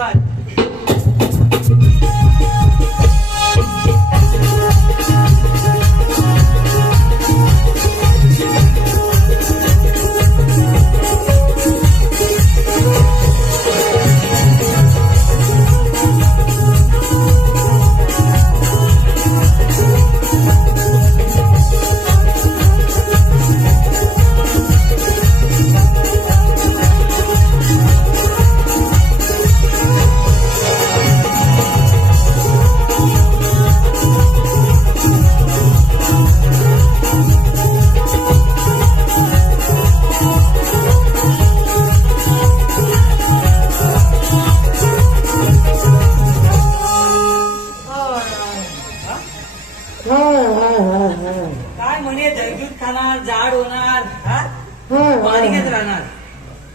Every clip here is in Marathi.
चाल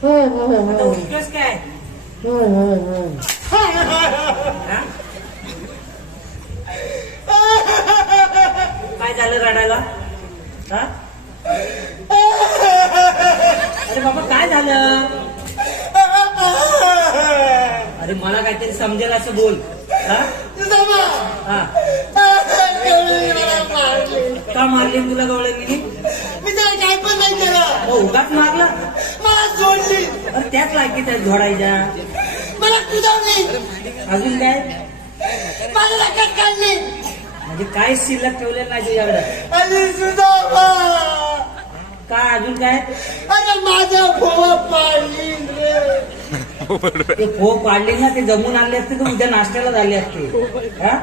आता उठतोस काय हा? काय झालं रडायला हा? अरे बाबा काय झालं अरे मला काहीतरी समजेल असं बोल हा? हा. का मारली तुला गवळणी मी त्याला काय पण नाही केलं उगाच मारला मला सोडली अरे त्याच लायकीत आहे झोडायच्या मला कुदावली अजून काय? माझ्या लक्षात काढली. म्हणजे काय शिल्लक ठेवलेलं नाही तुझ्याकडं? आणि काय अजून काय? अरे माझा भोवा पाडली रे. ते पाडले ना ते जमून आणले असते तर उद्या नाश्त्याला झाले असते. हा?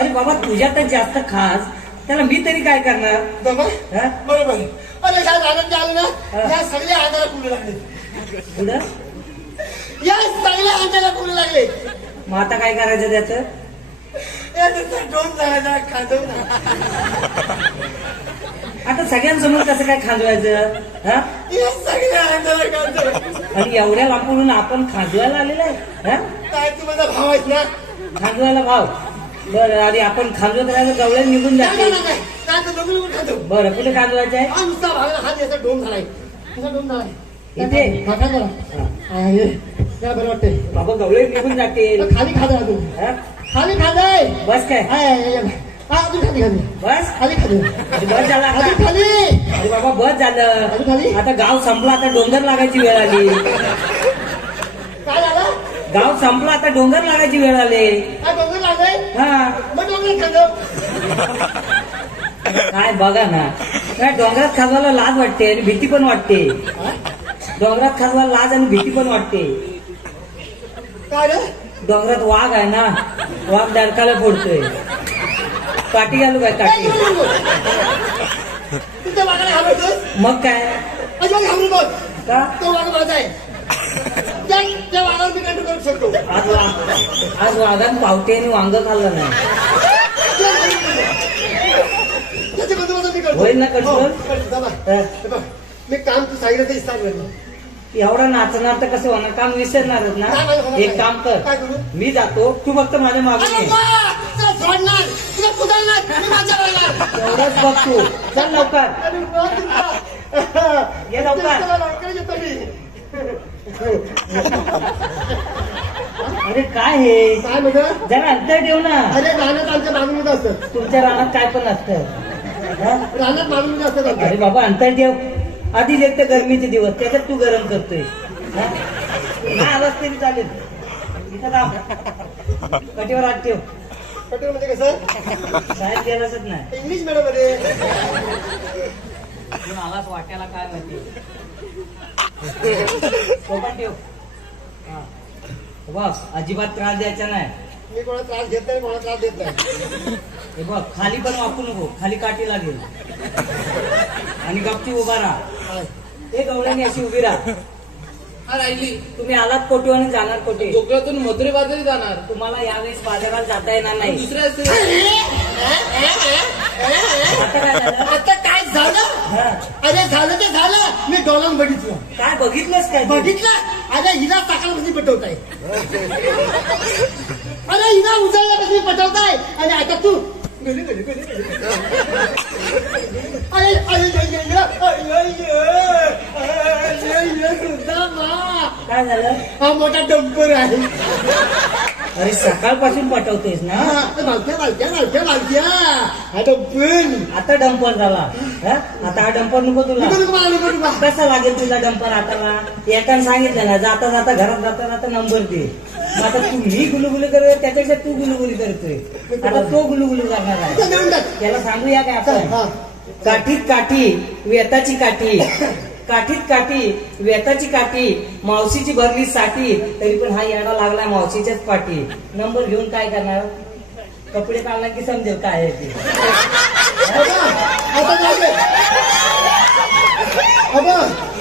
अरे बाबा तुझ्यातच जास्त खास. त्याला मी तरी काय करणार? हा? बरोबर. अरे काय आनंद आलं ना. या सगळ्या आंध्याला पुढे लागले. पुढं या सगळ्या आंध्याला पुढे लागले. मग आता काय करायचं त्याचं? आता सगळ्यांसमोर कसं काय खाजवायचं? हा? या सगळ्या आणि एवढ्या लांबून आपण खाजवायला आलेलं आहे हा? काय तू माझा भाव आहेस ना? खाजवायला भाव. बरं आणि आपण खाजवत राहायचं गवळ्या निघून जाते काय बरं कुठे खाजवायचं आहे हा नुसता भावाला हात याचा डोन झालाय. इथे? हा, खा जरा. हा, हे. जरा बरं वाटतंय. बाबा गवळे निघून जातील. खाली अजून हा? खाली बस काय? हा अजून खाली खाली. बस? खाली बस झाला अजून आता खाली. अरे बाबा बस झालं. खाली? आता गाव संपला आता डोंगर लागायची वेळ आली. काय झालं? गाव संपला आता डोंगर लागायची वेळ आली. काय डोंगर लागलाय? हा. मग डोंगर खाजव काय बघा ना. काय डोंगरात खाजवायला लाज वाटते आणि भीती पण वाटते. डोंगरात खाजवायला लाज आणि भीती पण वाटते. काय रे? डोंगरात वाघ आहे ना वाघ दडकाला फोडतोय. काठी घालू काय काठी? मग काय? अजिबात घाबरू नको का? तो वाघ माझा आहे. त्या त्या वाघावर मी कंट्रोल करू शकतो. आज वा- आज वाघात पावटे आणि वांग खाल्लं नाही त्याचे बंदोबस्त मी करतो होईल ना control? हो, हा. मी काम तू सांगितलं ते सांगितलं एवढा नाचणार तर कसं होणार काम विसरणारच ना एक. काम कर? मी जातो तू फक्त माझ्या मागून अरे ये वा! तुला सोडणार तुला कुदालणार मी माझ्या वागणार एवढंच बघ तू चल लवकर. ये लवकर. अरे काय हे काय म्हणतो जरा अंतर ठेव ना अरे रानात आमच्या मागणीमध्ये असतं तुमच्या रानात काय पण असतं? रानात मागणीमध्ये असतात अरे. बाबा अंतर ठेव आधीच एक तर गरमीचे दिवस त्याच्यात तू गरम करतोय. हा? आलास तरी चालेल. इथं थांब. कटीवर हात ठेव. पटेल म्हणजे कसं? साहेब गेलासच नाही. इंग्लिश मॅडममध्ये. तू आलास वाट्याला काय माहिती? तो पण ठेव. हा. बघ अजिबात त्रास द्यायचा नाही. मी कोणा त्रास घेत नाही कोणा त्रास देत नाही. हे बघ खाली पण वाकू नको खाली काठी लागेल. आणि गपची उभा राहा. हा. गवळ्याने अशी उभी राहा. हा राहिली. तुम्ही आलात कोटी आणि जाणार कोटी कोकणातून मधुरे बाजारी जाणार. तुम्हाला यावेळेस बाजारात जाता येणार नाही. दुसऱ्या असते आता काय झालं? आता काय झालं? हा. अरे झालं ते झालं. मी डॉलर बघितलं. काय बघितलंस काय? बघितलं? अरे हिला टाकल्यापासून पटवताय. अरे हिला उचलल्यापासून पटवताय. आणि आता तू गेली, गेली, गेली, गेली. अरे अरे. काय झालं? हा मोठा डंपर आहे. अरे सकाळपासून पटवतेस ना? मालक्या मालक्या मालक्या मालक्या हा डंपर. आता डंपर झाला? आता हा डंपर नको तुला. नको नको मला नको नको. कसा लागेल तुला डंपर हाताला एकाने सांगितलं ना जाता जाता घरात जाता जाता नंबर दे. मग आता तू मी गुलुगुली करतोय त्याच्यापेक्षा तू गुलुगुली करतोय. आता तो गुलुगुली करणार आहे. इथं देऊन टाक त्याला सांगूया काय चल, आपण हा. काठीत काठी वेताची काठी. काठीत काठी वेताची काठी. मावशीची भरली साठी. तरी पण हा येडा लागला मावशीच्याच पाठी. नंबर घेऊन काय करणार? कपडे काढला की समजेल काय आहे ते. आता जागे. बाबा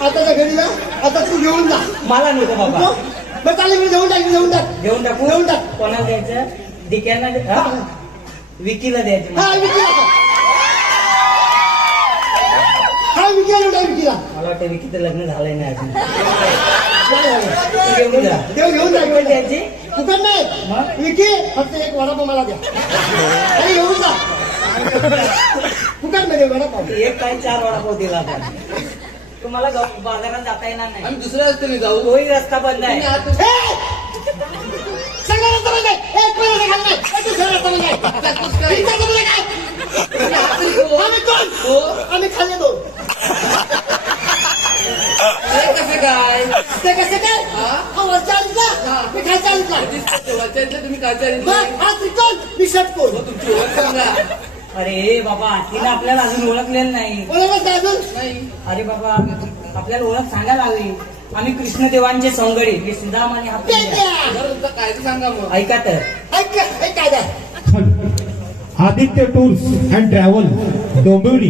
आताच्या घडीला आता तू घेऊन जा. मला नको बाबा? बरं चालेल मी घेऊन टाक घेऊन टाक घेऊन टाकू घेऊन टाक कोणाला द्यायचं? दिक्यांना दे- हा? विकीला द्यायचं हा टाक. हा विकीला घेऊन टाक, विकीला. मला वाटतं विकीचं लग्न झालंय नाही अजून. तू घेऊन जा. देव घेऊन जा किती घेऊन जा. द्यायची? फुकट नाही? विकी फक्त एक वडापाव मला द्या. आणि घेऊन जा. फुकटमध्ये वडापाव एक काही चार वडापाव दिला आपण तुम्हाला गाव- बाजारात जाता येणार नाही आम्ही दुसऱ्या रस्त्याने जाऊ तोही रस्ता बंद तुम्ही आहे आत- रस्ता बंद रस्ता दुसरा रस्ता बंद काय? तुम्ही आतमध्ये जाऊ. आम्ही दोन. हो. आम्ही खाल्ले दोन हे कसं काय ते कसं काय हा? हा वरच्या आलीतला हा. मी खालच्या आलीतला वरच्या तुम्ही कालच्या मग हा त्रिकोण मी षटकोन तुमची ओळख सांगा अरे बाबा तिने आपल्याला अजून ओळखलेलं नाही. ओळखलं का अजून? नाही. अरे बाबा आपल्याला ओळख सांगायला हवी आम्ही कृष्णदेवांचे सौंगडी आणि हा. बरं तुमचा कायदा सांगा मग. ऐका तर. ऐक ऐक कायदा Aditya tours and travel Dombivli.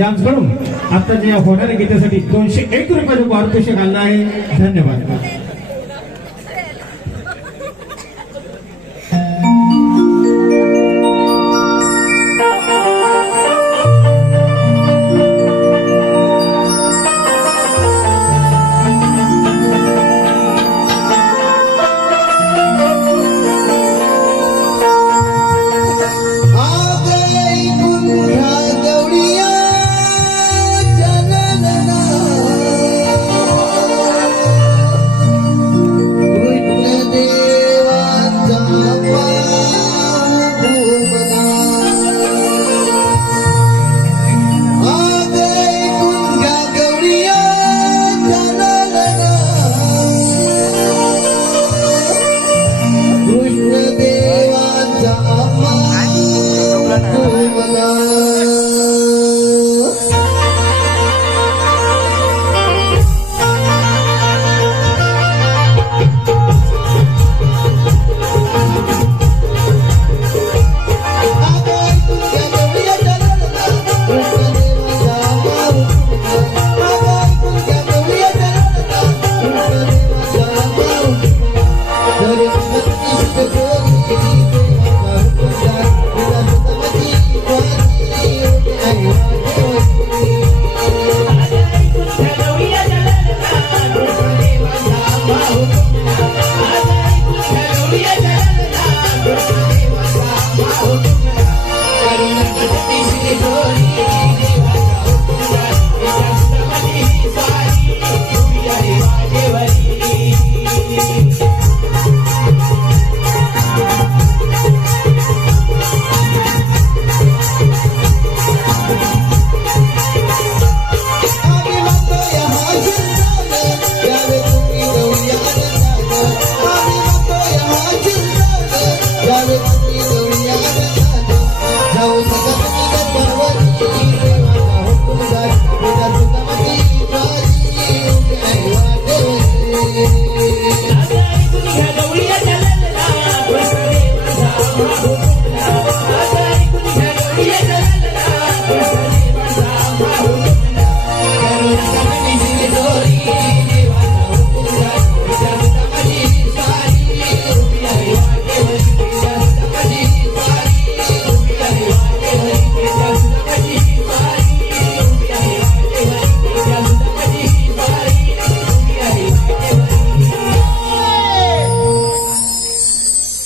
यांकडून आताच्या या होणाऱ्या गीतासाठी दोनशे एक रुपयाचं पारितोषिक आणलं आहे. धन्यवाद.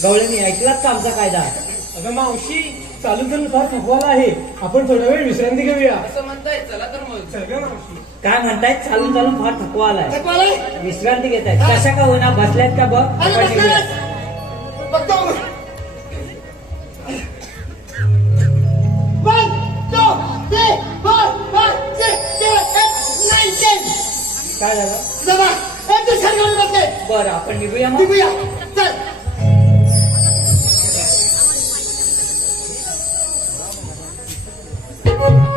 गवळ्यांनी ऐकलात का आमचा कायदा अगं मावशी चालू चालू फार थकवाला आहे आपण थोडा वेळ विश्रांती घेऊया असं म्हणताय चला तर मग काय म्हणतायत चालून चालून फार थकवा आलाय थकवालाय? विश्रांती घेत आहेत कशा का होईना बसल्यात का बघ अरे आपण निघूया. बसलास? बघतो मग. One, two, three, four, five, six, seven, eight, nine, ten. काय झालं जमा. बसले. बरं आपण निघूया मग निघूया.